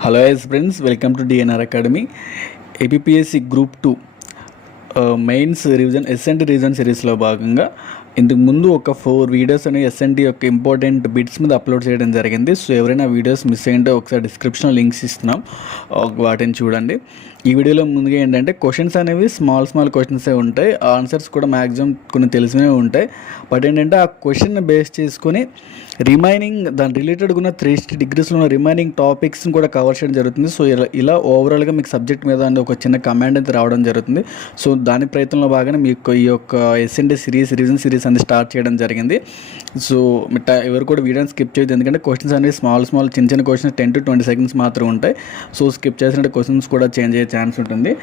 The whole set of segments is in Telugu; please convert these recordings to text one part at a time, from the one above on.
Hello yes friends welcome to DNR academy APSC group two mains revision SNT revision సిరీస్లో భాగంగా ఇంతకు ముందు ఒక ఫోర్ వీడియోస్ అనేవి ఎస్ఎన్టీ యొక్క ఇంపార్టెంట్ బిట్స్ మీద అప్లోడ్ చేయడం జరిగింది. సో ఎవరైనా వీడియోస్ మిస్ అయ్యింటే ఒకసారి డిస్క్రిప్షన్లో లింక్స్ ఇస్తున్నాం. Uh, వాటిని చూడండి. ఈ వీడియోలో ముందుగా ఏంటంటే క్వశ్చన్స్ అనేవి స్మాల్ స్మాల్ క్వశ్చన్సే ఉంటాయి. ఆన్సర్స్ కూడా మ్యాక్సిమం కొన్ని తెలిసినవి ఉంటాయి. బట్ ఏంటంటే ఆ క్వశ్చన్ బేస్ చేసుకొని రిమైనింగ్ దాని రిలేటెడ్గా ఉన్న త్రీ సిక్స్టీ డిగ్రీస్లో ఉన్న రిమైనింగ్ టాపిక్స్ని కూడా కవర్ చేయడం జరుగుతుంది. సో ఇలా ఇలా ఓవరాల్గా మీకు సబ్జెక్ట్ మీద ఒక చిన్న కమాండ్ అయితే రావడం జరుగుతుంది. సో దాని ప్రయత్నంలో భాగంగా మీకు ఈ యొక్క ఎస్ఎన్డి సిరీస్ రివిజన్ సిరీస్ అనేది స్టార్ట్ చేయడం జరిగింది. సో మీ ఎవరు కూడా వీడియోని స్కిప్ చేయదు ఎందుకంటే క్వశ్చన్స్ అనేవి స్మాల్ స్మాల్ చిన్న చిన్న questions ten to twenty seconds మాత్రం ఉంటాయి. సో స్కిప్ చేసినట్టు క్వశ్చన్స్ కూడా చేంజ్ అయ్యే ఛాన్స్ ఉంటుంది.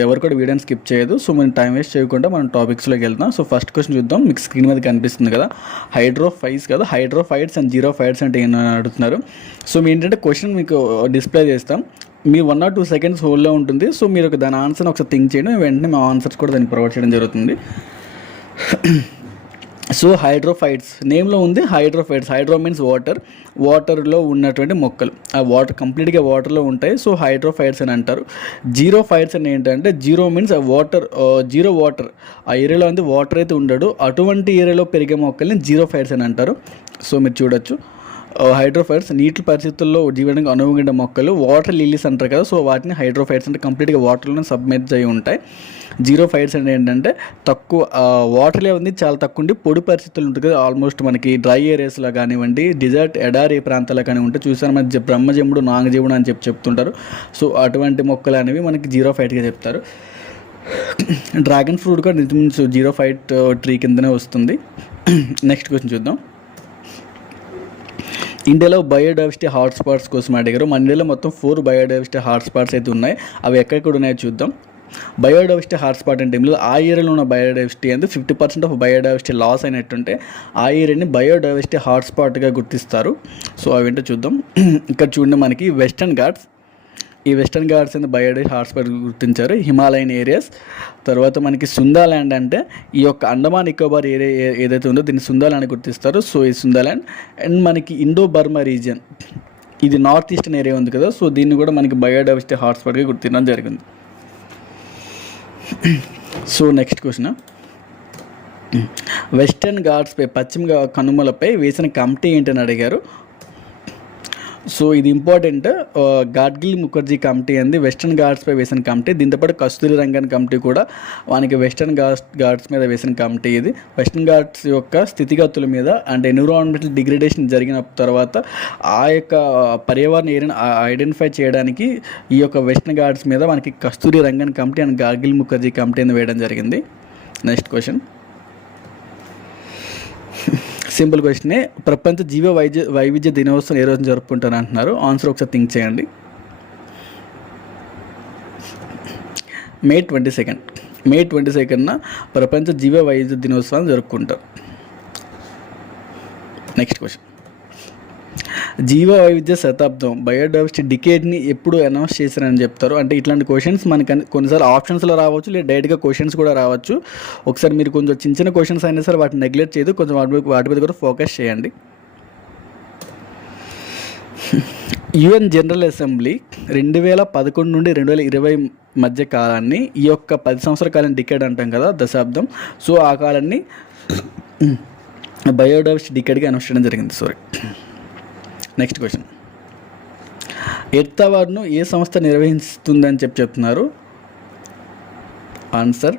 ఎవరు కూడా వీడియోని స్కిప్ చేయదు. సో మనం టైం వేస్ట్ చేయకుండా మనం టాపిక్స్లోకి వెళ్తాం సో ఫస్ట్ క్వశ్చన్ చూద్దాం. మీకు స్క్రీన్ మీద కనిపిస్తుంది కదా. హైడ్రోఫైట్స్ కదా. హైడ్రోఫైట్స్ అండ్ జీరో ఫైట్స్ అంటే ఏంటని అడుగుతున్నారు? సో మీ ఏంటంటే క్వశ్చన్ మీకు డిస్ప్లే చేస్తాం. మీ వన్ ఆర్ టూ సెకండ్స్ హోల్లో ఉంటుంది. సో మీరు ఒక దాని ఆన్సర్ ఒకసారి థింక్ చేయడం. వెంటనే మా ఆన్సర్స్ కూడా దాన్ని ప్రొవైడ్ చేయడం జరుగుతుంది. సో హైడ్రోఫైట్స్ నేమ్లో ఉంది హైడ్రోఫైట్స్ హైడ్రో మీన్స్ వాటర్. వాటర్లో ఉన్నటువంటి మొక్కలు. ఆ వాటర్ కంప్లీట్గా వాటర్లో ఉంటాయి. సో హైడ్రోఫైట్స్ అని అంటారు. జీరో ఫైట్స్ అని ఏంటంటే జీరో మీన్స్ ఆ వాటర్ జీరో వాటర్. ఆ ఏరియాలో ఉంది వాటర్ అయితే ఉండడు అటువంటి ఏరియాలో పెరిగే మొక్కల్ని జీరో ఫైట్స్ అని అంటారు. సో మీరు చూడొచ్చు. హైడ్రోఫైట్స్ నీటి పరిస్థితుల్లో జీవడానికి అనువుగా మొక్కలు వాటర్ లిల్లీస్ అంటారు కదా. సో వాటిని హైడ్రోఫైట్స్ అంటే కంప్లీట్గా వాటర్లోనే సబ్మెర్జ్ అయి ఉంటాయి. జీరో ఫైట్స్ అంటే ఏంటంటే తక్కువ వాటర్ ఉంది అనేది చాలా తక్కువ ఉండి పొడి పరిస్థితులు ఉంటుంది కదా. ఆల్మోస్ట్ మనకి డ్రై ఏరియాస్లో కానివ్వండి డిజర్ట్ ఎడారి ప్రాంతాల్లో కానీ ఉంటే చూసాను మన జ- బ్రహ్మజముడు నాగజముడు అని చెప్పి చెప్తుంటారు. సో అటువంటి మొక్కలు అనేవి మనకి జీరో ఫైట్గా చెప్తారు. డ్రాగన్ ఫ్రూట్ కూడా నిజం జీరో ఫైట్ ట్రీ కిందనే వస్తుంది. నెక్స్ట్ క్వశ్చన్ చూద్దాం. ఇండియాలో బయోడైవర్సిటీ హాట్స్పాట్స్ కోసం అడిగారు. మన ఇండియాలో మొత్తం ఫోర్ బయోడైవర్సిటీ హాట్స్పాట్స్ అయితే ఉన్నాయి. అవి ఎక్కడెక్కడ ఉన్నాయో చూద్దాం. బయోడైవర్సిటీ హాట్స్పాట్ అంటే ఏమిలో ఆ ఏరియాలో ఉన్న బయోడైవర్సిటీ అంటే fifty percent of biodiversity loss అయినట్టుంటే ఆ ఏరియాని బయోడైవర్సిటీ హాట్స్పాట్గా గుర్తిస్తారు. సో అవేంటో చూద్దాం. ఇక్కడ చూడండి మనకి వెస్టర్న్ ఘాట్స్ ఈ Western Ghats and biodiversity hotspot గుర్తించారు హిమాలయన్ ఏరియాస్. తర్వాత మనకి సుందాల్యాండ్ అంటే ఈ యొక్క అండమాన్ నికోబార్ ఏరియా ఏ- ఏదైతే ఉందో దీన్ని సుందాల్యాండ్ గుర్తిస్తారు. సో ఈ సుందాల్యాండ్ అండ్ మనకి ఇండో బర్మా రీజియన్. ఇది నార్త్ ఈస్టర్న్ ఏరియా ఉంది కదా సో దీన్ని కూడా మనకి బయోడైవర్సిటీ హాట్స్పాట్గా గుర్తించడం జరిగింది. So next question. వెస్టర్న్ ఘాట్స్పై పశ్చిమ కనుమలపై వేసిన కమిటీ ఏంటని అడిగారు. సో ఇది ఇంపార్టెంట్. గాడ్గిల్ ముఖర్జీ కమిటీ అంది వెస్టర్న్ ఘాట్స్పై వేసిన కమిటీ. దీంతోపాటు కస్తూరి రంగన్ కమిటీ కూడా వానికి వెస్టర్న్ ఘాట్స్ ఘాట్స్ మీద వేసిన కమిటీ ఇది. వెస్టర్న్ ఘాట్స్ యొక్క స్థితిగతుల మీద అండ్ ఎన్విరాన్మెంటల్ డిగ్రేడేషన్ జరిగిన తర్వాత ఆ యొక్క పర్యావరణ ఏరియాను ఐడెంటిఫై చేయడానికి ఈ యొక్క వెస్టర్న్ ఘాట్స్ మీద మనకి Kasturi Rangan committee and Gadgil Mukherjee committee అని వేయడం జరిగింది. Next question. సింపుల్ క్వశ్చనే ప్రపంచ జీవ వైద్య వైవిధ్య దినోత్సవం ఏ రోజు జరుపుకుంటారు అంటున్నారు ఆన్సర్ ఒకసారి థింక్ చేయండి. May twenty second. May twenty సెకండ్న ప్రపంచ జీవ వైవిధ్య దినోత్సవాన్ని జరుపుకుంటారు నెక్స్ట్ క్వశ్చన్ జీవ వైవిధ్య శతాబ్దం. బయోడైవర్సిటీ డికేడ్ని ఎప్పుడు అనౌన్స్ చేశారని చెప్తారు. అంటే ఇట్లాంటి క్వశ్చన్స్ మనకి కొన్నిసార్లు ఆప్షన్స్లో రావచ్చు లేదా డైరెక్ట్గా క్వశ్చన్స్ కూడా రావచ్చు. ఒకసారి మీరు కొంచెం చిన్న చిన్న క్వశ్చన్స్ అయినా సరే వాటిని నెగ్లెక్ట్ చేయదు కొంచెం వాటి మీద వాటి మీద కూడా ఫోకస్ చేయండి. యుఎన్ జనరల్ అసెంబ్లీ రెండు వేల పదకొండు నుండి రెండు వేల ఇరవై మధ్య కాలాన్ని ఈ యొక్క పది సంవత్సరాల కాలం డికేడ్ అంటాం కదా దశాబ్దం. సో ఆ కాలాన్ని బయోడైవర్సిటీ డికేడ్గా అనౌన్స్ చేయడం జరిగింది. సారీ. నెక్స్ట్ క్వశ్చన్ ఎర్త్ అవార్డును ఏ సంస్థ నిర్వహిస్తుందని చెప్పి చెప్తున్నారు? Answer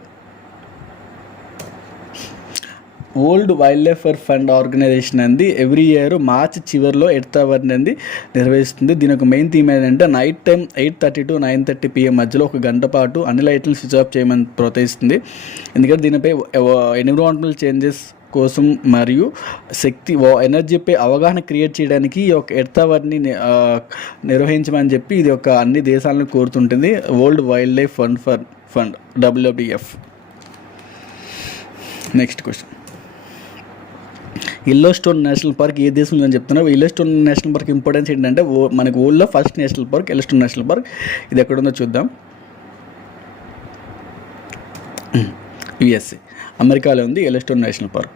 world wildlife fund organisation అంది. ఎవ్రీ ఇయర్ మార్చ్ చివరిలో ఎర్త్ అవార్డ్ అంది నిర్వహిస్తుంది. దీని ఒక మెయిన్ థీమ్ ఏంటంటే night time eight thirty to nine thirty PM మధ్యలో ఒక గంట పాటు అన్ని లైట్లను స్విచ్ ఆఫ్ చేయమని ప్రోత్సహిస్తుంది. ఎందుకంటే దీనిపై uh, ఎన్విరాన్మెంటల్ చేంజెస్ కోసం మరియు శక్తి ఎనర్జీపై అవగాహన క్రియేట్ చేయడానికి ఈ యొక్క ఎర్త్ నిర్వహించమని చెప్పి ఇది ఒక అన్ని దేశాలను కోరుతుంటుంది. World wild life fund for fund WWF next question. Yellowstone national park ఏ దేశంలో అని చెప్తున్నారు. Yellowstone national park importance ఏంటంటే మనకి ఊళ్ళో first national park Yellowstone national park ఇది ఎక్కడుందో చూద్దాం. యుఎస్ఏ అమెరికాలో ఉంది ఎలస్టోన్ నేషనల్ పార్క్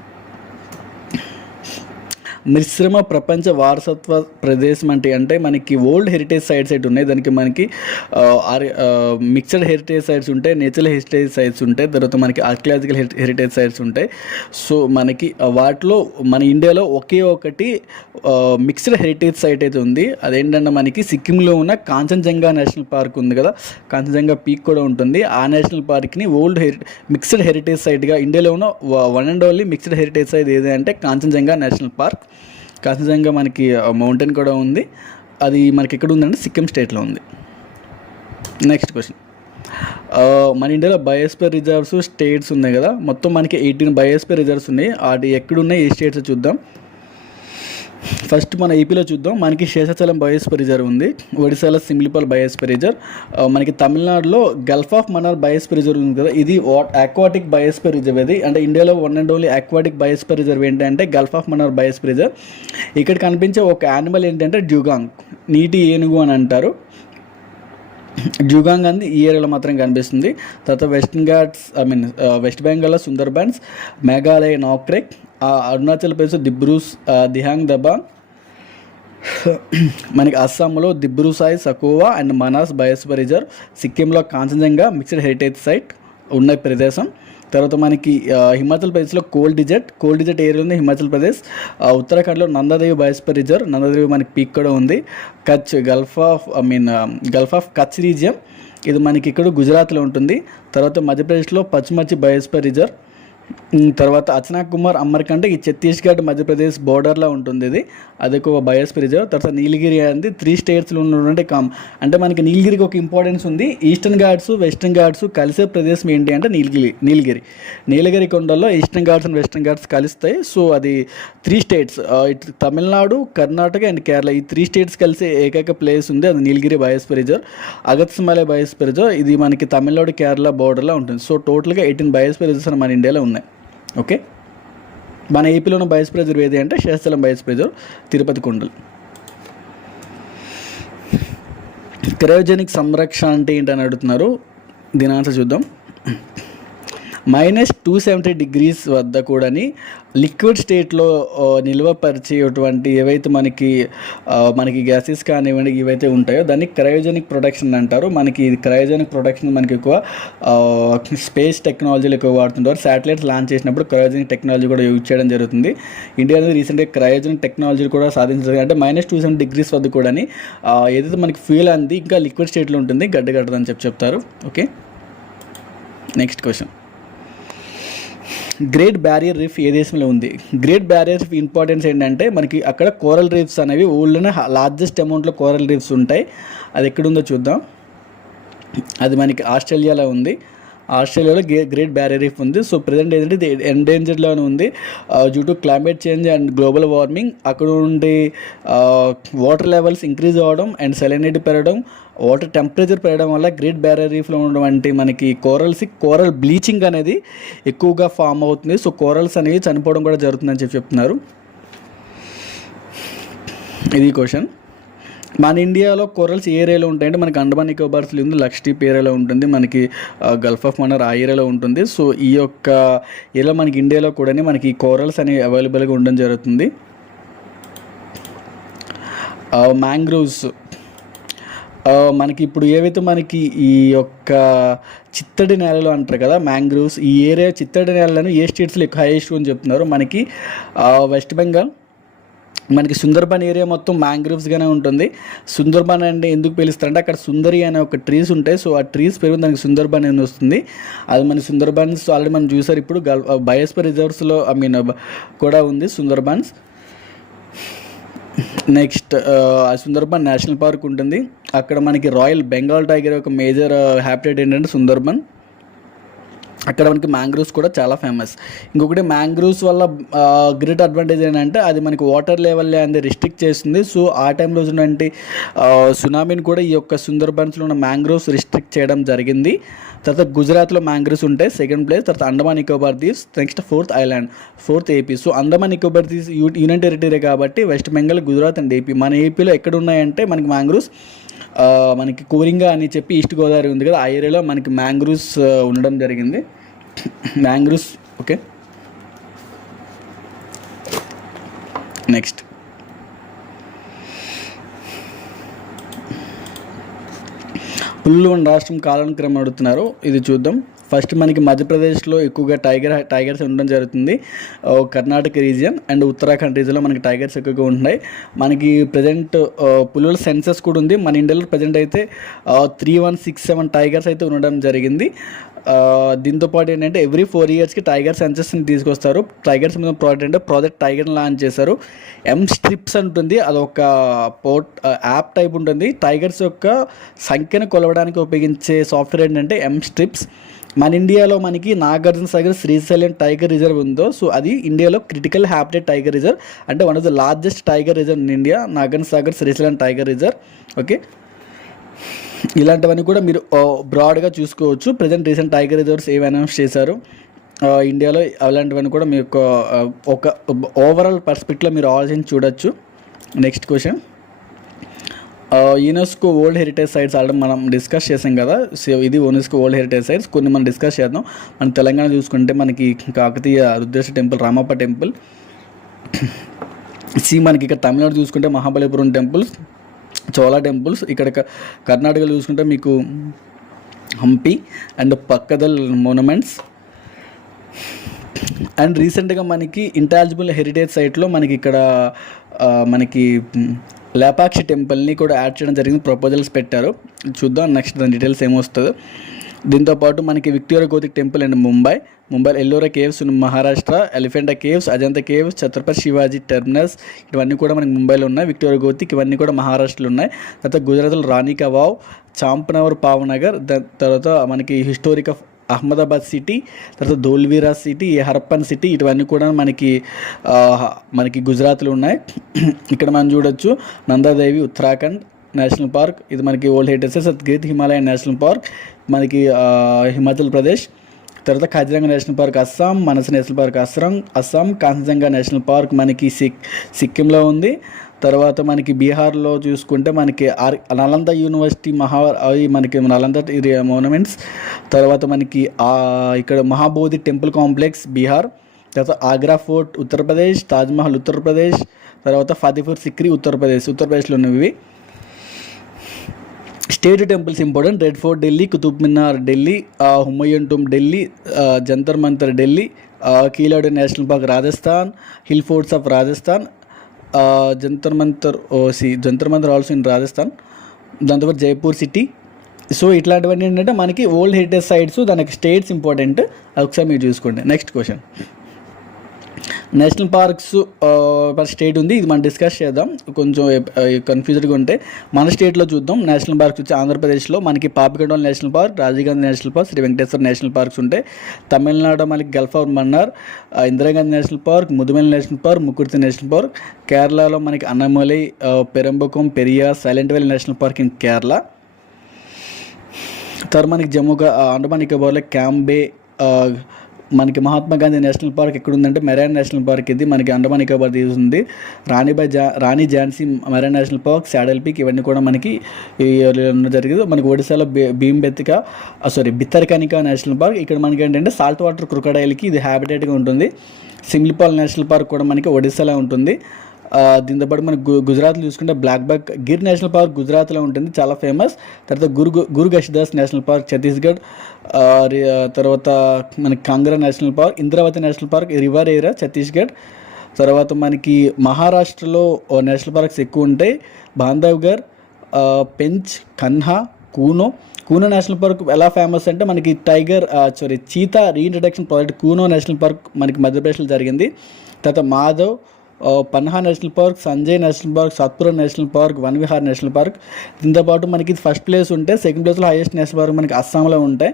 మిశ్రమ ప్రపంచ వారసత్వ ప్రదేశం అంటే అంటే మనకి ఓల్డ్ హెరిటేజ్ సైట్స్ అయితే ఉన్నాయి. దానికి మనకి మిక్స్డ్ హెరిటేజ్ సైట్స్ ఉంటాయి నేచురల్ హెరిటేజ్ సైట్స్ ఉంటాయి. తర్వాత మనకి ఆర్కియాలజికల్ హెరిటేజ్ సైట్స్ ఉంటాయి. సో మనకి వాటిలో మన ఇండియాలో ఒకే ఒకటి మిక్స్డ్ హెరిటేజ్ సైట్ అయితే ఉంది. అదేంటంటే మనకి సిక్కింలో ఉన్న కాంచన్జంగా నేషనల్ పార్క్ ఉంది కదా. కాంచన్జంగా పీక్ కూడా ఉంటుంది. ఆ నేషనల్ పార్క్ని ఓల్డ్ హెరి మిక్స్డ్ హెరిటేజ్ సైట్గా ఇండియాలో ఉన్న one and only mixed heritage site ఏది అంటే కాంచన్జంగా నేషనల్ పార్క్. కాంచన్జంగా మనకి మౌంటైన్ కూడా ఉంది. అది మనకి ఎక్కడ ఉందంటే సిక్కిం స్టేట్లో ఉంది. నెక్స్ట్ క్వశ్చన్ మన ఇండియాలో బయోస్పియర్ రిజర్వ్స్ స్టేట్స్ ఉన్నాయి కదా. మొత్తం మనకి ఎయిటీన్ బయోస్పియర్ రిజర్వ్స్ ఉన్నాయి. వాటి ఎక్కడున్నాయి ఏ స్టేట్స్ చూద్దాం. ఫస్ట్ మన ఏపీలో చూద్దాం. మనకి శేషాచలం బయోస్పియర్ రిజర్వ్ ఉంది. ఒడిశాలో సిమ్లిపల్ బయోస్పియర్ రిజర్వ్ మనకి తమిళనాడులో gulf of Mannar biosphere reserve ఉంది కదా. ఇది అక్వాటిక్ బయోస్పియర్ రిజర్వ్ ఇది. అంటే ఇండియాలో one and only aquatic biosphere reserve ఏంటంటే gulf of Mannar biosphere reserve ఇక్కడ కనిపించే ఒక యానిమల్ ఏంటంటే డ్యూగాంగ్ నీటి ఏనుగు అని అంటారు. జుగాంగ్ అంది ఈ ఏరియాలో మాత్రం కనిపిస్తుంది. తర్వాత Western Ghats I mean West బెంగాల్లో సుందర్బన్స్ మేఘాలయ నాక్రెక్ అరుణాచల్ ప్రదేశ్ దిబ్రూస్ దిహాంగ్ దబాంగ్ మనకి అస్సాంలో Dibru Saikhowa and Manas biosphere reserve సిక్కింలో Kanchenjunga mixed heritage site ఉన్న ప్రదేశం. తర్వాత మనకి హిమాచల్ ప్రదేశ్లో cold desert. Cold desert area ఉంది హిమాచల్ ప్రదేశ్. ఉత్తరాఖండ్లో నందాదేవి బయోస్ఫియర్ రిజర్వ్ నందాదేవి మనకి పీక్ కూడా ఉంది. Kutch gulf of I mean gulf of Kutch region ఇది మనకి ఇక్కడ గుజరాత్లో ఉంటుంది. తర్వాత మధ్యప్రదేశ్లో పచ్చిమచ్చి బయోస్ఫియర్ రిజర్వ్ తర్వాత అచనా కుమార్ అమ్మర్కంటే ఈ ఛత్తీస్గఢ్ మధ్యప్రదేశ్ బోర్డర్లో ఉంటుంది ఇది. అది ఒక బయోస్ఫియర్ రిజర్వ్. తర్వాత నీలగిరి అనేది త్రీ స్టేట్స్లో ఉన్నటువంటి కామ్ అంటే మనకి నీలగిరికి ఒక ఇంపార్టెన్స్ ఉంది. ఈస్టర్న్ ఘాట్స్ వెస్టర్న్ ఘాట్స్ కలిసే ప్రదేశం ఏంటి అంటే నీలగిరి నీలగిరి. నీలగిరి కొండల్లో Eastern Ghats and Western Ghats కలుస్తాయి. సో అది త్రీ స్టేట్స్ ఇటు తమిళనాడు కర్ణాటక అండ్ కేరళ. ఈ త్రీ స్టేట్స్ కలిసే ఏకైక ప్లేస్ ఉంది. అది Nilgiri bios reserve. Agasthyamalai bios reserve. ఇది మనకి తమిళనాడు కేరళ బోర్డర్లో ఉంటుంది. సో టోటల్గా ఎయిటీన్ బయోస్ రిజర్వ్స్ మన ఇండియాలో ఉన్నాయి. ఓకే? మన ఏపీలో ఉన్న బయస్ ప్రెజర్ ఏది అంటే శేషాచలం బయస్ ప్రెజర్ తిరుపతి కొండలు. క్రయోజనిక్ సంరక్షణ అంటే ఏంటని అడుగుతున్నారు? దీని ఆన్సర్ చూద్దాం. మైనస్ టూ సెవెంటీ డిగ్రీస్ వద్ద కూడాని లిక్విడ్ స్టేట్లో నిల్వపరిచేటువంటి ఏవైతే మనకి మనకి గ్యాసెస్ కానివ్వండి ఇవైతే ఉంటాయో దాన్ని క్రయోజెనిక్ ప్రొడక్షన్ అంటారు. మనకి ఇది క్రయోజనిక్ ప్రొడక్షన్ మనకి ఎక్కువ స్పేస్ టెక్నాలజీలు ఎక్కువ వాడుతుంటారు. శాటిలైట్స్ లాంచ్ చేసినప్పుడు క్రయోజెనిక్ టెక్నాలజీ కూడా యూజ్ చేయడం జరుగుతుంది. ఇండియా అనేది రీసెంట్గా క్రయోజెనిక్ టెక్నాలజీ కూడా సాధించడం అంటే మైనస్ టూ సెవెంటీ డిగ్రీస్ వద్ద కూడాని ఏదైతే మనకి ఫ్యూల్ అంది ఇంకా లిక్విడ్ స్టేట్లో ఉంటుంది గడ్డ గడ్డదని చెప్పి చెప్తారు. Okay next question great barrier reef ఏ దేశంలో ఉంది? గ్రేట్ బ్యారియర్ రీఫ్ ఇంపార్టెన్స్ ఏంటంటే మనకి అక్కడ కోరల్ రీఫ్స్ అనేవి ఊళ్ళోనే లార్జెస్ట్ అమౌంట్లో కోరల్ రీఫ్స్ ఉంటాయి. అది ఎక్కడుందో చూద్దాం. అది మనకి ఆస్ట్రేలియాలో ఉంది. ఆస్ట్రేలియాలో గే గ్రేట్ బ్యారియర్ రీఫ్ ఉంది. సో ప్రజెంట్ ఏంటంటే ఇది ఎండేంజర్లోనే ఉంది. Due to climate change and global warming అక్కడ ఉండే వాటర్ లెవెల్స్ ఇంక్రీజ్ అవ్వడం అండ్ సెలైనిటీ పెరగడం వాటర్ టెంపరేచర్ పెరగడం వల్ల గ్రేట్ బ్యారియర్ రీఫ్లో ఉన్నటువంటి మనకి కోరల్స్ కోరల్ బ్లీచింగ్ అనేది ఎక్కువగా ఫామ్ అవుతుంది. సో కోరల్స్ అనేవి చనిపోవడం కూడా జరుగుతుందని చెప్పి చెప్తున్నారు. ఇది క్వశ్చన్ మన ఇండియాలో కొరల్స్ ఏ ఏరియాలో ఉంటాయంటే మనకి అండమాన్ నికోబార్స్లో ఉంది లక్షద్వీప్ ఏరియాలో ఉంటుంది మనకి గల్ఫ్ ఆఫ్ మన్నర్ ఆ ఏరియాలో ఉంటుంది. సో ఈ యొక్క ఏరియాలో మనకి ఇండియాలో కూడా మనకి కోరల్స్ అనేవి అవైలబుల్గా ఉండడం జరుగుతుంది. మ్యాంగ్రోవ్స్. మనకి ఇప్పుడు ఏవైతే మనకి ఈ యొక్క చిత్తడి నేలలు అంటారు కదా మ్యాంగ్రోవ్స్ ఈ ఏరియా చిత్తడి నేలలను ఏ స్టేట్స్లో ఎక్కువ హైయెస్ట్ అని చెప్తున్నారు మనకి వెస్ట్ బెంగాల్ మనకి సుందర్బన్ ఏరియా మొత్తం మ్యాంగ్రోవ్స్గానే ఉంటుంది. సుందర్బన్ అంటే ఎందుకు పిలుస్తారంటే అక్కడ సుందరి అనే ఒక ట్రీస్ ఉంటాయి సో ఆ ట్రీస్ పేరు దానికి సుందర్బన్ అని వస్తుంది. అది మన సుందర్బన్స్ ఆల్రెడీ మనం చూసారు ఇప్పుడు. గల్ బయోస్పర్ రిజర్వ్స్లో ఐ మీన్ కూడా ఉంది సుందర్బన్స్. నెక్స్ట్ ఆ సుందర్బన్ నేషనల్ పార్క్ ఉంటుంది. అక్కడ మనకి రాయల్ బెంగాల్ టైగర్ యొక్క మేజర్ హ్యాబిటేట్ ఏంటంటే సుందర్బన్. అక్కడ మనకి మ్యాంగ్రూవ్స్ కూడా చాలా ఫేమస్. ఇంకొకటి మ్యాంగ్రూవ్స్ వల్ల గ్రేట్ అడ్వాంటేజ్ ఏంటంటే అది మనకి వాటర్ లెవెల్ అనేది రిస్ట్రిక్ట్ చేస్తుంది. సో ఆ టైంలో ఉన్నటువంటి సునామీని కూడా ఈ యొక్క సుందర్బన్స్లో ఉన్న మ్యాంగ్రూవ్స్ రిస్ట్రిక్ట్ చేయడం జరిగింది. తర్వాత గుజరాత్లో మ్యాంగ్రూవ్స్ ఉంటాయి సెకండ్ ప్లేస్ తర్వాత Andaman Nicobar దీవ్స్ next fourth island fourth AP. So Andaman Nicobar దీవ్స్ u- union territory కాబట్టి West Bengal Gujarat and AP. మన ఏపీలో ఎక్కడ ఉన్నాయంటే మనకి మ్యాంగ్రూవ్స్ మనకి కోరింగ అని చెప్పి ఈస్ట్ గోదావరి ఉంది కదా ఆ ఏరియాలో మనకి మ్యాంగ్రూవ్స్ ఉండడం జరిగింది. Mangroves okay. నెక్స్ట్. పుల్లు రాష్ట్రం కాలానుక్రమం అడుగుతున్నారు ఇది చూద్దాం. ఫస్ట్ మనకి మధ్యప్రదేశ్లో ఎక్కువగా టైగర్ టైగర్స్ ఉండడం జరుగుతుంది. కర్ణాటక రీజియన్ అండ్ ఉత్తరాఖండ్ రీజియన్లో మనకి టైగర్స్ ఎక్కువగా ఉంటున్నాయి. మనకి ప్రజెంట్ పులుల సెన్సెస్ కూడా ఉంది. మన ఇండియాలో ప్రజెంట్ అయితే three one six seven tigers అయితే ఉండడం జరిగింది. దీంతోపాటు దీంతో పాటు ఏంటంటే ఎవ్రీ ఫోర్ ఇయర్స్కి టైగర్ సెన్సెస్ని తీసుకొస్తారు. టైగర్స్ మీద ప్రాజెక్ట్ అంటే ప్రాజెక్ట్ టైగర్ లాంచ్ చేశారు. ఎం స్ట్రిప్స్ ఉంటుంది. అదొక పోర్ట్ యాప్ టైప్ ఉంటుంది. టైగర్స్ యొక్క సంఖ్యను కొలవడానికి ఉపయోగించే సాఫ్ట్వేర్ ఏంటంటే ఎం స్ట్రిప్స్. మన ఇండియాలో మనకి నాగార్జున సాగర్ శ్రీశైలం టైగర్ రిజర్వ్ ఉందో సో అది ఇండియాలో క్రిటికల్ హ్యాబిటెట్ టైగర్ రిజర్వ్. అంటే one of the largest tiger reserve in India Nagarjuna Sagar Srisailam tiger reserve. Okay ఇలాంటివన్నీ కూడా మీరు బ్రాడ్గా చూసుకోవచ్చు. ప్రజెంట్ రీసెంట్ టైగర్ రిజర్వ్స్ ఏవి అనౌన్స్ చేశారు? ఇండియాలో అలాంటివన్నీ కూడా మీకు ఒక ఓవరాల్ పర్స్పెక్ట్లో మీరు ఆలోచించి చూడొచ్చు. Next question UNESCO world heritage sites already మనం డిస్కస్ చేసాం కదా. సో ఇది యునెస్కో వరల్డ్ హెరిటేజ్ సైట్స్. కొన్ని మనం డిస్కస్ చేద్దాం. మన తెలంగాణ చూసుకుంటే మనకి కాకతీయ రుద్రేశ్వర టెంపుల్ రామప్ప టెంపుల్ సి మనకి ఇక్కడ తమిళనాడు చూసుకుంటే మహాబలిపురం టెంపుల్స్ చోళా టెంపుల్స్ ఇక్కడ కర్ణాటకలో చూసుకుంటే మీకు Hampi and Pattadakal monuments and రీసెంట్గా మనకి ఇంటాలిజిబుల్ హెరిటేజ్ సైట్లో మనకి ఇక్కడ మనకి లేపాక్షి టెంపుల్ని కూడా యాడ్ చేయడం జరిగింది. ప్రపోజల్స్ పెట్టారు. చూద్దాం నెక్స్ట్ దాని డీటెయిల్స్ ఏమొస్తుందో. దీంతోపాటు మనకి Victoria Gothic temple and Mumbai. Mumbai Ellora caves Maharashtra Elephanta caves Ajanta caves Chhatrapati Shivaji terminals ఇవన్నీ కూడా మనకి ముంబైలో ఉన్నాయి. విక్టోరియా గోతిక్ ఇవన్నీ కూడా మహారాష్ట్రలో ఉన్నాయి. తర్వాత గుజరాత్లో రాణి కవావ్ చాంపనవర్ పావనగర్ దాని తర్వాత మనకి హిస్టోరిక్ ఆఫ్ అహ్మదాబాద్ సిటీ తర్వాత ధోల్వీరా సిటీ హరప్పన్ సిటీ ఇవన్నీ కూడా మనకి మనకి గుజరాత్లో ఉన్నాయి. ఇక్కడ మనం చూడొచ్చు నందాదేవి ఉత్తరాఖండ్ నేషనల్ పార్క్ ఇది మనకి ఓల్డ్ హెరిటేజ్ సత్గ్రీత్ హిమాలయన్ నేషనల్ పార్క్ మనకి హిమాచల్ ప్రదేశ్ తర్వాత Kaziranga national park Assam Manas national park Assam Assam Kanchenjunga national park మనకి సిక్ సిక్కింలో ఉంది. తర్వాత మనకి బీహార్లో చూసుకుంటే మనకి ఆర్ నలంద యూనివర్సిటీ మహా అవి మనకి నలంద మోనమెంట్స్ తర్వాత మనకి ఆ, ఇక్కడ మహాబోధి టెంపుల్ కాంప్లెక్స్ బీహార్. తర్వాత ఆగ్రా ఫోర్ట్ ఉత్తరప్రదేశ్ తాజ్మహల్ ఉత్తరప్రదేశ్ తర్వాత ఫతేపూర్ సిక్రీ ఉత్తరప్రదేశ్ ఉత్తరప్రదేశ్లో ఉన్నవి state temples important. Red fort Delhi Qutub Minar Delhi ఆ, Humayun tomb Delhi Jantar Mantar Delhi Keoladeo national park Rajasthan hill forts of Rajasthan Jantar Mantar ఓ సి జంతర్ మంతర్ ఆల్సో ఇన్ రాజస్థాన్. దాంతోపాటు జైపూర్ సిటీ సో ఇట్లాంటివన్నీ ఏంటంటే మనకి ఓల్డ్ హెరిటేజ్ సైట్స్ దానికి స్టేట్స్ ఇంపార్టెంట్ అది ఒకసారి మీరు చూసుకోండి. Next question national parks per state ఉంది. ఇది మనం డిస్కస్ చేద్దాం. కొంచెం కన్ఫ్యూజ్డ్గా ఉంటే మన స్టేట్లో చూద్దాం. నేషనల్ పార్క్స్ వచ్చి ఆంధ్రప్రదేశ్లో మనకి పాపికొండల national park Rajiv Gandhi national park Shri Venkateswara national parks ఉంటాయి. తమిళనాడు మనకి gulf of Mannar Indira Gandhi national park Mudumalai national park Mukurthi national park కేరళలో మనకి అన్నమలై ఆ, Parambikulam Periyar silent valley national park in Kerala. తర్వాత మనకి జమ్మూ అండమాన్ నికోబార్లో క్యాంబే మనకి మహాత్మా గాంధీ నేషనల్ పార్క్ ఎక్కడ ఉందంటే మెరైన్ నేషనల్ పార్క్ ఇది. మనకి అండమాన్ నికోబార్ తీసుంది రాణిబాయ్ జా Rani Jhansi marine national park saddle peak ఇవన్నీ కూడా మనకి జరిగింది. మనకి ఒడిశాలో Bhim Bhimbetka sorry Bhitarkanika national park. ఇక్కడ మనకి ఏంటంటే సాల్ట్ వాటర్ క్రొకడైల్కి ఇది హ్యాబిటేట్గా ఉంటుంది. సిమ్లిపాల్ నేషనల్ పార్క్ కూడా మనకి ఒడిశాలో ఉంటుంది. దీంతోపాటు దీంతో పాటు మన గు గుజరాత్లో చూసుకుంటే black buck Gir national park గుజరాత్లో ఉంటుంది చాలా ఫేమస్. తర్వాత గురు గురు గషిదాస్ నేషనల్ పార్క్ ఛత్తీస్గఢ్. తర్వాత మనకి Kangra national park Indravati national park river area Chhattisgarh. తర్వాత మనకి మహారాష్ట్రలో నేషనల్ పార్క్స్ ఎక్కువ ఉంటాయి. బాంధవ్గర్ పెంచ్ కన్హా కూనో. కూనో నేషనల్ పార్క్ ఎలా ఫేమస్ అంటే మనకి tiger sorry cheetah reintroduction project Kuno national park మనకి మధ్యప్రదేశ్లో జరిగింది. తర్వాత Madhav Panna national park Sanjay national park Satpura national park Van Vihar national park. దీంతో పాటు మనకి ఫస్ట్ ప్లేస్ ఉంటే సెకండ్ ప్లేస్లో హైయెస్ట్ నేషనల్ పార్క్ మనకి అస్సాంలో ఉంటాయి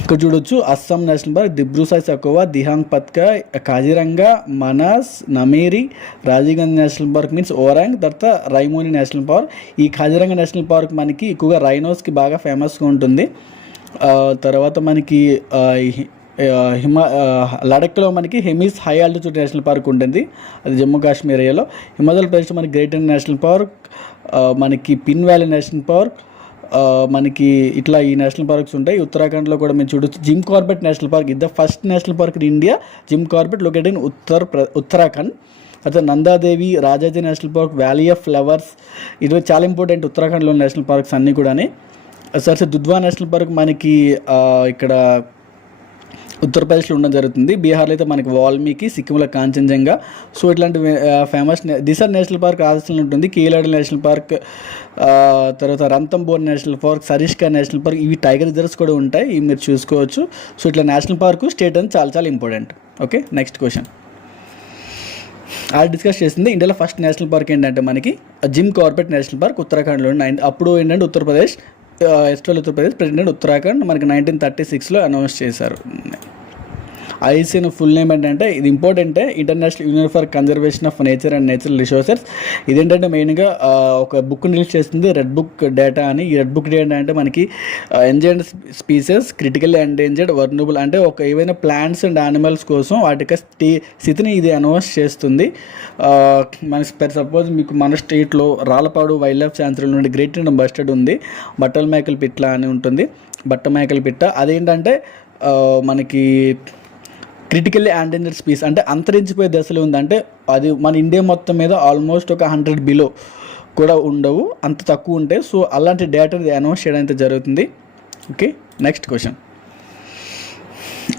ఇక్కడ చూడొచ్చు Assam national park Dibru Saikhowa Dihang Patkai Kaziranga Manas Nameri Rajiv Gandhi national park means Orang తర్వాత రైమోని నేషనల్ పార్క్. ఈ కాజిరంగా నేషనల్ పార్క్ మనకి ఎక్కువగా రైనోస్కి బాగా ఫేమస్గా ఉంటుంది. తర్వాత మనకి హిమ లడఖ్లో మనకి Hemis high altitude national park ఉంటుంది. అది జమ్మూ కాశ్మీర్ ఏరియాలో. హిమాచల్ ప్రదేశ్లో మనకి గ్రేటర్ నేషనల్ పార్క్ మనకి పిన్ వ్యాలీ నేషనల్ పార్క్ మనకి ఇట్లా ఈ నేషనల్ పార్క్స్ ఉంటాయి. ఉత్తరాఖండ్లో కూడా మేము చూడొచ్చు. జిమ్ కార్బెట్ నేషనల్ పార్క్ ఇది the first national park in India. Jim Corbett located in Uttar Uttarakhand. అయితే Nanda Devi Rajaji national park valley of flowers. ఇది చాలా ఇంపార్టెంట్ ఉత్తరాఖండ్లో నేషనల్ పార్క్స్ అన్నీ కూడా సరే దుద్వా నేషనల్ పార్క్ మనకి ఇక్కడ ఉత్తరప్రదేశ్లో ఉండడం జరుగుతుంది. బీహార్లో అయితే మనకి వాల్మీకి సిక్కింలో కాంచన్జంగా సో ఇట్లాంటి ఫేమస్ దిశర్ నేషనల్ పార్క్ రాజస్థాన్లో ఉంటుంది. కీలాడి నేషనల్ పార్క్ తర్వాత Ranthambore national park Sariska national park ఇవి టైగర్ రిజర్వ్స్ కూడా ఉంటాయి. ఇవి మీరు చూసుకోవచ్చు. సో ఇట్లా నేషనల్ పార్కు స్టేట్ అని చాలా చాలా ఇంపార్టెంట్. Okay next question. అది డిస్కస్ చేసింది ఇండియాలో ఫస్ట్ నేషనల్ పార్క్ ఏంటంటే మనకి జిమ్ కార్బెట్ నేషనల్ పార్క్ ఉత్తరాఖండ్లో నైన్ అప్పుడు ఏంటంటే ఉత్తరప్రదేశ్ ఎస్టోల్ ఉత్తరప్రదేశ్ ప్రెసిడెంట్ ఉత్తరాఖండ్ మనకి నైన్టీన్ థర్టీ సిక్స్లో అనౌన్స్ చేశారు. ఐసీఎన్ ఫుల్ నేమ్ ఏంటంటే ఇది ఇంపార్టెంటే international union for conservation of nature and natural resources ఇదేంటంటే మెయిన్గా ఒక బుక్ రిలీజ్ చేస్తుంది రెడ్ బుక్ డేటా అని. ఈ రెడ్ బుక్ డేటా అంటే మనకి ఎంజైడ్ స్పీసెస్ క్రిటికల్ ఎండేంజర్డ్ వర్నబుల్ అంటే ఒక ఏవైనా ప్లాంట్స్ అండ్ యానిమల్స్ కోసం వాటి యొక్క స్థి స్థితిని ఇది అనౌన్స్ చేస్తుంది. మన సపోజ్ మీకు మన స్టేట్లో రాలపాడు వైల్డ్ లైఫ్ శాంచురీ నుండి గ్రేట్ ఇండియన్ బస్టర్డ్ ఉంది. బట్టల మేకల పిట్ల అని ఉంటుంది. బట్ట మేకల పిట్ట అదేంటంటే మనకి క్రిటికల్లీ ఎండేంజర్డ్ స్పీస్ అంటే అంతరించిపోయే దశలో ఉందంటే అది మన ఇండియా మొత్తం మీద ఆల్మోస్ట్ ఒక హండ్రెడ్ బిలో కూడా ఉండవు. అంత తక్కువ ఉంటాయి సో అలాంటి డేటా అనౌన్స్ చేయడం అయితే జరుగుతుంది. Okay next question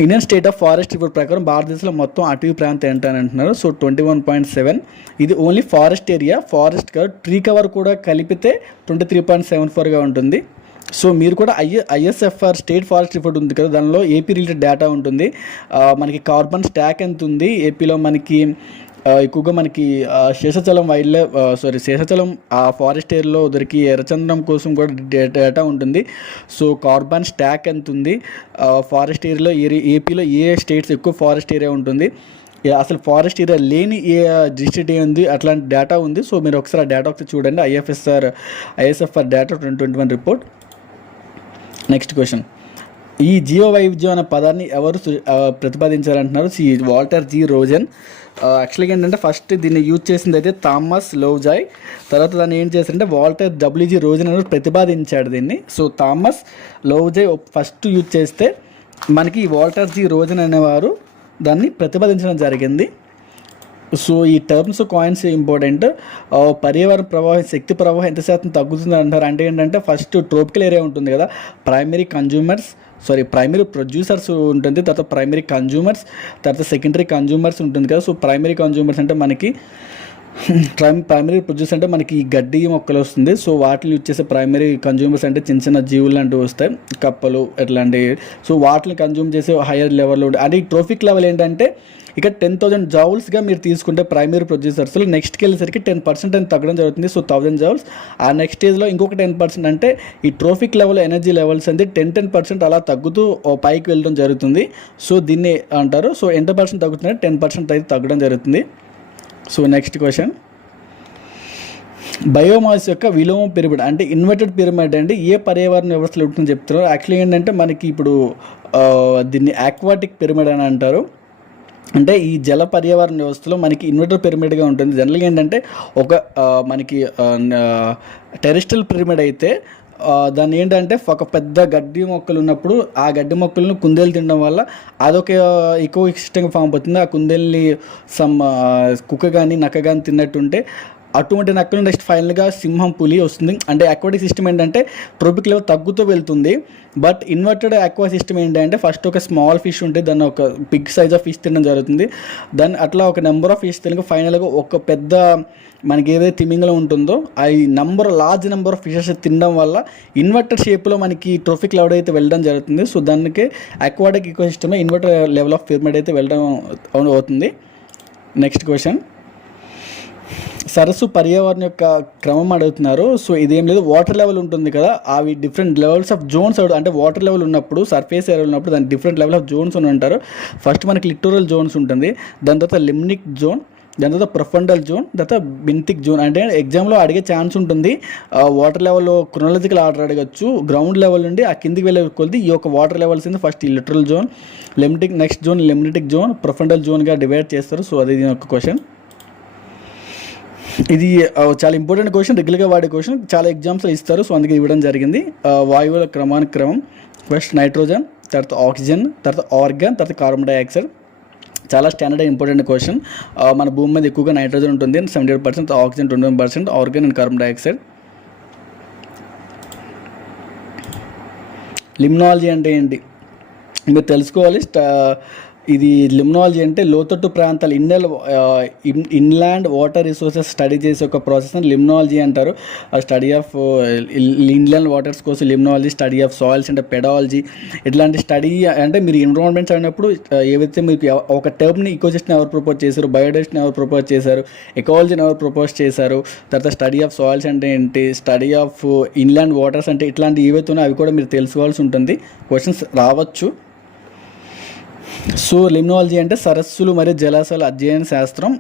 Indian state of forest report ప్రకారం భారతదేశంలో మొత్తం అటవీ ప్రాంతం ఏంటని అంటున్నారు. So twenty one point seven ఇది only forest area forest tree cover కూడా కలిపితే ట్వంటీ త్రీ పాయింట్ సెవెన్ ఫోర్గా ఉంటుంది. సో మీరు కూడా I ISFR state forest report ఉంది కదా దానిలో ఏపీ రిలేటెడ్ డేటా ఉంటుంది. మనకి కార్బన్ స్టాక్ ఎంత ఉంది ఏపీలో మనకి ఎక్కువగా మనకి Seshachalam wild life sorry Seshachalam ఆ ఫారెస్ట్ ఏరియాలో దొరికి ఎర్రచంద్రం కోసం కూడా డేటా ఉంటుంది. సో కార్బన్ స్టాక్ ఎంత ఉంది ఫారెస్ట్ ఏరియాలో ఏరి ఏపీలో ఏ స్టేట్స్ ఎక్కువ ఫారెస్ట్ ఏరియా ఉంటుంది. అసలు ఫారెస్ట్ ఏరియా లేని ఏ డిస్ట్రిక్ట్ ఏంది అట్లాంటి డేటా ఉంది. సో మీరు ఒకసారి ఆ డేటా ఒకసారి చూడండి IFSR ISFR data twenty twenty one report next question ఈ జీవ వైవిధ్యం అనే పదాన్ని ఎవరు ప్రతిపాదించారంటున్నారు? C Walter G Rosen. యాక్చువల్గా ఏంటంటే ఫస్ట్ దీన్ని యూజ్ చేసింది అయితే థామస్ లోజాయ్. తర్వాత దాన్ని ఏం చేశారంటే వాల్టర్ డబ్ల్యూజీ రోజన్ అని ప్రతిపాదించాడు దీన్ని. So Thomas Lovejoy first use చేస్తే మనకి ఈ వాల్టర్ జీ రోజన్ అనేవారు దాన్ని ప్రతిపాదించడం జరిగింది. సో ఈ టర్మ్స్ కాయిన్స్ ఇంపార్టెంట్ పర్యావరణ ప్రవాహం శక్తి ప్రవాహం ఎంత శాతం తగ్గుతుంది అంటారు? అంటే ఏంటంటే ఫస్ట్ ట్రోపికల్ ఏరియా ఉంటుంది కదా primary consumers sorry primary producers ఉంటుంది తర్వాత ప్రైమరీ కన్జ్యూమర్స్ తర్వాత సెకండరీ కన్జ్యూమర్స్ ఉంటుంది కదా. సో ప్రైమరీ కన్జ్యూమర్స్ అంటే మనకి ప్రైమ్ ప్రైమరీ ప్రొడ్యూస్ అంటే మనకి ఈ గడ్డి మొక్కలు వస్తుంది. సో వాటిని యూజ్ చేసే ప్రైమరీ కన్జ్యూమర్స్ అంటే చిన్న చిన్న జీవులు లాంటివి వస్తాయి. కప్పలు ఇట్లాంటివి సో వాటిని కన్జ్యూమ్ చేసే హైయర్ లెవెల్లో ఉంటాయి అంటే ఈ ట్రోఫిక్ లెవెల్ ఏంటంటే ఇక టెన్ థౌసండ్ జౌల్స్గా మీరు తీసుకుంటే ప్రైమరీ ప్రొడ్యూసర్స్లో నెక్స్ట్కి వెళ్ళేసరికి టెన్ పర్సెంట్ అని తగ్గడం జరుగుతుంది. సో థౌసండ్ జౌల్స్ ఆ నెక్స్ట్ స్టేజ్లో ఇంకొక టెన్ పర్సెంట్ అంటే ఈ ట్రోఫిక్ లెవెల్ ఎనర్జీ లెవెల్స్ అనేది టెన్ టెన్ పర్సెంట్ అలా తగ్గుతూ ఓ పైకి వెళ్ళడం జరుగుతుంది. సో దీన్ని అంటారు. సో ఎంత పర్సెంట్ తగ్గుతుందంటే టెన్ పర్సెంట్ అయితే తగ్గడం జరుగుతుంది. సో నెక్స్ట్ క్వశ్చన్ బయోమాస్ యొక్క విలోమ పిరమిడ్ అంటే ఇన్వర్టెడ్ పిరమిడ్ అంటే ఏ పర్యావరణ వ్యవస్థలు ఉంటుందని చెప్తున్నారు. యాక్చువల్లీ ఏంటంటే మనకి ఇప్పుడు దీన్ని ఆక్వాటిక్ పిరమిడ్ అని అంటారు. అంటే ఈ జల పర్యావరణ వ్యవస్థలో మనకి ఇన్వర్టర్ పిరమిడ్గా ఉంటుంది. జనరల్గా ఏంటంటే ఒక మనకి టెరిస్టల్ పిరమిడ్ అయితే దాన్ని ఏంటంటే ఒక పెద్ద గడ్డి మొక్కలు ఉన్నప్పుడు ఆ గడ్డి మొక్కలను కుందేలు తినడం వల్ల అదొక ఎక్కువ ఇష్టంగా ఫామ్ అవుతుంది. ఆ కుందేల్ని సమ్ కుక్క కానీ నక్క కానీ తిన్నట్టుంటే అటువంటి నక్కలు నెక్స్ట్ ఫైనల్గా సింహం పులి వస్తుంది. అంటే అక్వాటిక్ సిస్టమ్ ఏంటంటే ట్రోపిక్ లెవెల్ తగ్గుతూ వెళ్తుంది. బట్ ఇన్వర్టెడ్ అక్వా సిస్టమ్ ఏంటంటే ఫస్ట్ ఒక స్మాల్ ఫిష్ ఉంటే దాన్ని ఒక బిగ్ సైజ్ ఆఫ్ ఫిష్ తినడం జరుగుతుంది. దాన్ని అట్లా ఒక నెంబర్ ఆఫ్ ఫిష్ తినక ఫైనల్గా ఒక పెద్ద మనకి ఏదైతే తిమింగలం ఉంటుందో ఆ number large number of fishes తినడం వల్ల ఇన్వర్టర్ షేప్లో మనకి ట్రోఫిక్ లెవెల్ అయితే వెళ్ళడం జరుగుతుంది. సో దానికి అక్వాటిక్ ఈకో సిస్టమ్లో ఇన్వర్టర్ లెవెల్ ఆఫ్ పిరమిడ్ అయితే వెళ్ళడం అవుతుంది. నెక్స్ట్ క్వశ్చన్ సరస్సు పర్యావరణం యొక్క క్రమం అడుగుతున్నారు. సో ఇదేం లేదు. వాటర్ లెవెల్ ఉంటుంది కదా. అవి డిఫరెంట్ లెవెల్స్ ఆఫ్ జోన్స్ అంటే వాటర్ లెవెల్ ఉన్నప్పుడు సర్ఫేస్ ఏరియా ఉన్నప్పుడు దాని డిఫరెంట్ లెవెల్ ఆఫ్ జోన్స్ అని ఉంటారు ఫస్ట్ మనకి లిటోరల్ జోన్స్ ఉంటుంది. దాని తర్వాత లిమ్నిక్ జోన్ దాని తర్వాత ప్రొఫండల్ జోన్ తర్వాత బింతిక్ జోన్ అంటే ఎగ్జామ్లో అడిగే ఛాన్స్ ఉంటుంది. వాటర్ లెవెల్లో క్రొనాలజికల్ ఆర్డర్ అడగచ్చు. గ్రౌండ్ లెవెల్ నుండి ఆ కిందికి వెళ్ళే కొద్ది ఈ యొక్క వాటర్ లెవెల్స్ ఉంది first littoral zone limnetic next zone limnetic zone profundal జోన్గా divide చేస్తారు. సో అది దీని ఒక క్వశ్చన్ ఇది చాలా ఇంపార్టెంట్ క్వశ్చన్ రెగ్యులర్గా వాడే క్వశ్చన్ చాలా ఎగ్జామ్స్లో ఇస్తారు. సో అందుకే ఇవ్వడం జరిగింది. వాయువుల క్రమానుక్రమం. ఫస్ట్ నైట్రోజన్ తర్వాత ఆక్సిజన్ తర్వాత ఆర్గాన్ తర్వాత కార్బన్ డైఆక్సైడ్ చాలా స్టాండర్డ్ ఇంపార్టెంట్ క్వశ్చన్ మన భూమి మీద ఎక్కువగా నైట్రోజన్ ఉంటుంది. Seventy eight percent oxygen twenty one percent argon and carbon dioxide limnology అంటే ఏంటి? మీరు తెలుసుకోవాలి. స్టా ఇది లిమ్నాలజీ అంటే లోతట్టు ప్రాంతాలు ఇండల్ ఇన్లాండ్ వాటర్ రిసోర్సెస్ స్టడీ చేసే ఒక ప్రాసెస్ లిమ్నాలజీ అంటారు. ఆ స్టడీ ఆఫ్ ఇన్లాండ్ వాటర్స్ కోసం లిమ్నాలజీ స్టడీ ఆఫ్ సాయిల్స్ అంటే పెడాలజీ ఇట్లాంటి స్టడీ అంటే మీరు ఎన్విరాన్మెంట్ అయినప్పుడు ఏవైతే మీకు ఒక టర్మ్ని ఈకోసిస్టమ్ ఎవరు ప్రపోజ్ చేశారు బయోడైవర్సిటీని ఎవరు ప్రపోజ్ చేశారు ఎకాలజీని ఎవరు ప్రపోజ్ చేశారు తర్వాత స్టడీ ఆఫ్ సాయిల్స్ అంటే ఏంటి స్టడీ ఆఫ్ ఇన్లాండ్ వాటర్స్ అంటే ఇట్లాంటి ఏవైతే ఉన్నాయో అవి కూడా మీరు తెలుసుకోవాల్సి ఉంటుంది. క్వశ్చన్స్ రావచ్చు. సో లిమ్నాలజీ అంటే సరస్సులు మరియు జలాశయాల అధ్యయన శాస్త్రం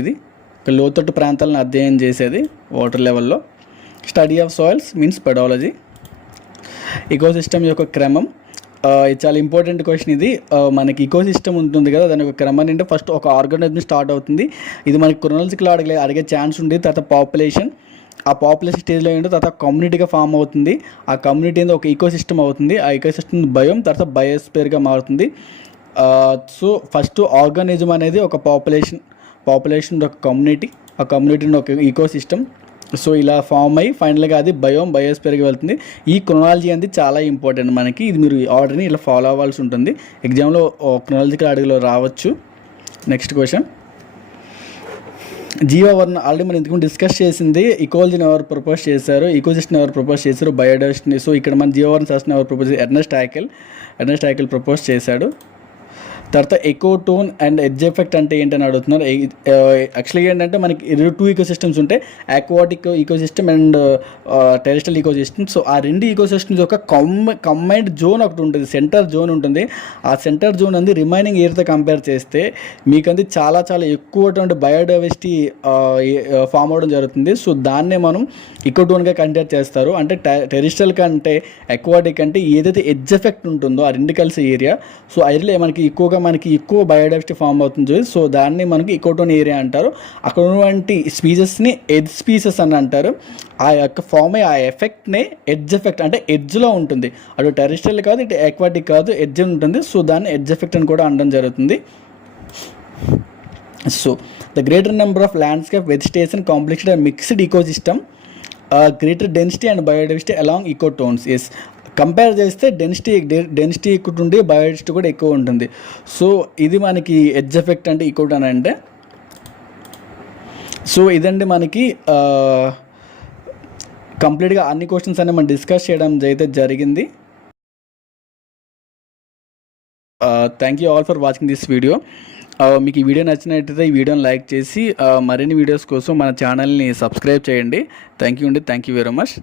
ఇది. లోతట్టు ప్రాంతాలను అధ్యయనం చేసేది వాటర్ లెవెల్లో. Study of soils means pedology. Ecosystem యొక్క క్రమం ఇది చాలా ఇంపార్టెంట్ క్వశ్చన్ ఇది. మనకి ఇకోసిస్టమ్ ఉంటుంది కదా దాని యొక్క క్రమం అంటే ఫస్ట్ ఒక ఆర్గానిజం స్టార్ట్ అవుతుంది. ఇది మనకి క్రొనాలజికల్ అడగలే అడిగే ఛాన్స్ ఉంది తర్వాత పాపులేషన్. ఆ పాపులేషన్ స్టేజ్లో ఏంటో తర్వాత కమ్యూనిటీగా ఫామ్ అవుతుంది. ఆ కమ్యూనిటీ అనేది ఒక ఈకోసిస్టమ్ అవుతుంది. ఆ ఈకోసిస్టమ్ భయం తర్వాత బయోస్పేర్గా మారుతుంది. సో ఫస్ట్ ఆర్గానిజం అనేది ఒక పాపులేషన్ పాపులేషన్ ఒక కమ్యూనిటీ ఆ కమ్యూనిటీని ఒక ఈకో సిస్టమ్ సో ఇలా ఫామ్ అయ్యి ఫైనల్గా అది బయోమ్ బయోస్పేర్కి వెళ్తుంది. ఈ క్రొనాలజీ అనేది చాలా ఇంపార్టెంట్ మనకి. ఇది మీరు ఆర్డర్ని ఇలా ఫాలో అవ్వాల్సి ఉంటుంది. ఎగ్జామ్లో క్రొనాలజికల్ అడుగులో రావచ్చు. Next question. జీవవర్ణ ఆల్రెడీ మనం ఇంతకు డిస్కస్ చేసింది. ఇకోలజీని ఎవరు ప్రపోజ్ చేశారు? ఈకోసిస్టమ్ ఎవరు ప్రపోజ్ చేశారు? బయోడైవర్సిటీ సో ఇక్కడ మన జీవవర్ణ శాస్త్రం ఎవరు propose Ernest Haeckel Ernest Haeckel propose చేశాడు. తర్వాత ecotone and edge effect అంటే ఏంటని అడుగుతున్నారు. యాక్చువల్గా ఏంటంటే మనకి ఇరు టూ ఈకో సిస్టమ్స్ ఉంటాయి aquatic ecosystem and terrestrial ecosystem so ఆ రెండు ఈకో సిస్టమ్స్ యొక్క కమ్ కమ్మైండ్ జోన్ ఒకటి ఉంటుంది సెంటర్ జోన్ ఉంటుంది. ఆ సెంటర్ జోన్ అంది రిమైనింగ్ ఇయర్తో కంపేర్ చేస్తే మీకు అంది చాలా చాలా ఎక్కువటువంటి బయోడైవర్సిటీ ఫామ్ అవడం జరుగుతుంది. సో దాన్నే మనం ఇకోటోన్గా కన్సిడర్ చేస్తారు. అంటే టెరిస్టల్ కంటే అక్వాటిక్ అంటే ఏదైతే ఎడ్జ్ ఎఫెక్ట్ ఉంటుందో ఆ రెండు కలిసి ఏరియా సో ఆ ఏరియాలో మనకి ఎక్కువగా మనకి ఎక్కువ బయోడైవర్సిటీ ఫామ్ అవుతుంది సో దాన్ని మనకి ఇకోటోన్ ఏరియా అంటారు. అక్కడ ఉన్నటువంటి స్పీసెస్ని ఎడ్జ్ స్పీసెస్ అని అంటారు. ఆ యొక్క ఫామ్ అయ్యే ఆ ఎఫెక్ట్నే ఎడ్జ్ ఎఫెక్ట్ అంటే ఎడ్జ్లో ఉంటుంది. అటు టెరిస్టల్ కాదు ఇటు ఎక్వాటిక్ కాదు ఎడ్జ్ ఉంటుంది. సో దాన్ని ఎడ్జ్ ఎఫెక్ట్ అని కూడా అనడం జరుగుతుంది. So the greater number of landscape vegetation complexed and mixed ecosystem greater density and biodiversity along ecotones as compare చేస్తే డెన్సిటీ డెన్సిటీ ఎక్కువ ఉండి బయోడెన్సిటీ కూడా ఎక్కువ ఉంటుంది. సో ఇది మనకి ఎడ్జ్ ఎఫెక్ట్ అంటే అని అంటే సో ఇదండి మనకి కంప్లీట్గా అన్ని క్వశ్చన్స్ అనేవి మనం డిస్కస్ చేయడం అయితే జరిగింది. Thank you all for watching this video మీకు ఈ వీడియో నచ్చినట్టయితే ఈ వీడియోని లైక్ చేసి మరిన్ని వీడియోస్ కోసం మన ఛానల్ని సబ్స్క్రైబ్ చేయండి. థ్యాంక్ యూ అండి. Thank you very much